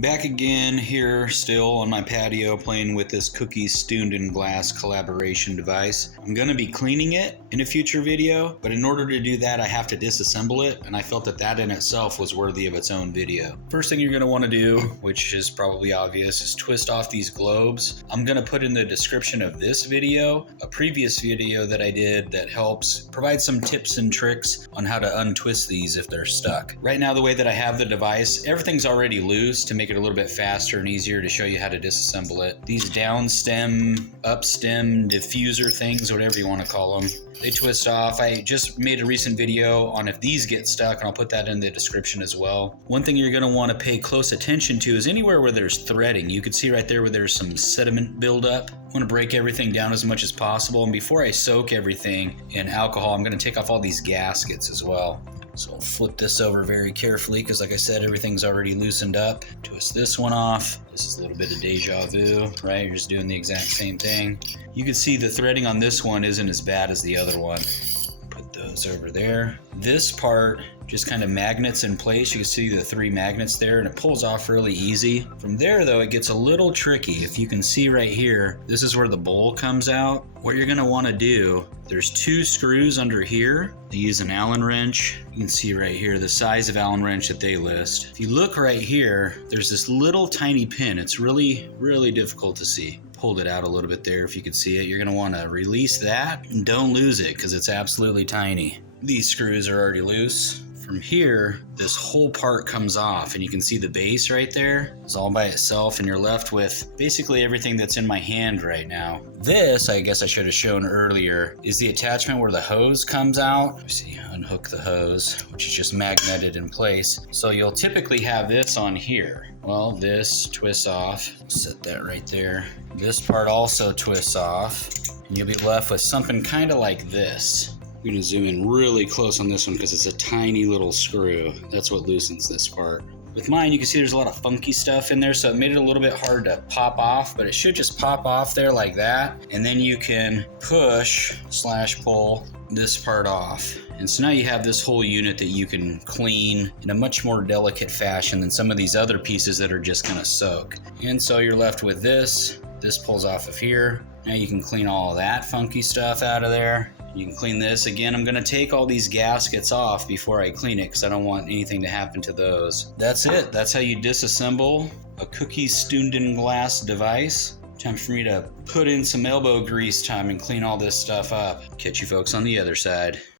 Back again here still on my patio playing with this Cookies Stundenglass collaboration device. I'm going to be cleaning it in a future video, but in order to do that I have to disassemble it, and I felt that that in itself was worthy of its own video. First thing you're going to want to do, which is probably obvious, is twist off these globes. I'm going to put in the description of this video a previous video that I did that helps provide some tips and tricks on how to untwist these if they're stuck. Right now the way that I have the device, everything's already loose to make it a little bit faster and easier to show you how to disassemble it. These down stem, up stem, diffuser things, whatever you want to call them, they twist off. I just made a recent video on if these get stuck, and I'll put that in the description as well. One thing you're going to want to pay close attention to is anywhere where there's threading. You can see right there where there's some sediment buildup. I want to break everything down as much as possible, and before I soak everything in alcohol, I'm going to take off all these gaskets as well. So I'll flip this over very carefully because, like I said, everything's already loosened up. Twist this one off. This is a little bit of deja vu, right? You're just doing the exact same thing. You can see the threading on this one isn't as bad as the other one. Put those over there. This part just kind of magnets in place. You can see the 3 magnets there, and it pulls off really easy. From there though, it gets a little tricky. If you can see right here, this is where the bowl comes out. What you're going to want to do, there's 2 screws under here. They use an Allen wrench. You can see right here the size of Allen wrench that they list. If you look right here, there's this little tiny pin. It's really difficult to see. Pulled it out a little bit there if you could see it. You're going to want to release that and don't lose it because it's absolutely tiny. These screws are already loose. From here, this whole part comes off, and you can see the base right there. It's all by itself, and you're left with basically everything that's in my hand right now. This, I guess I should have shown earlier, is the attachment where the hose comes out. Let me see, unhook the hose, which is just magneted in place. So you'll typically have this on here. Well, this twists off. Set that right there. This part also twists off, and you'll be left with something kind of like this. I'm going to zoom in really close on this one because it's a tiny little screw. That's what loosens this part. With mine, you can see there's a lot of funky stuff in there, so it made it a little bit hard to pop off, but it should just pop off there like that. And then you can push/pull this part off. And so now you have this whole unit that you can clean in a much more delicate fashion than some of these other pieces that are just going to soak. And so you're left with this. This pulls off of here. Now you can clean all of that funky stuff out of there. You can clean this. Again, I'm going to take all these gaskets off before I clean it because I don't want anything to happen to those. That's it. That's how you disassemble a Cookies Stundenglass device. Time for me to put in some elbow grease time and clean all this stuff up. Catch you folks on the other side.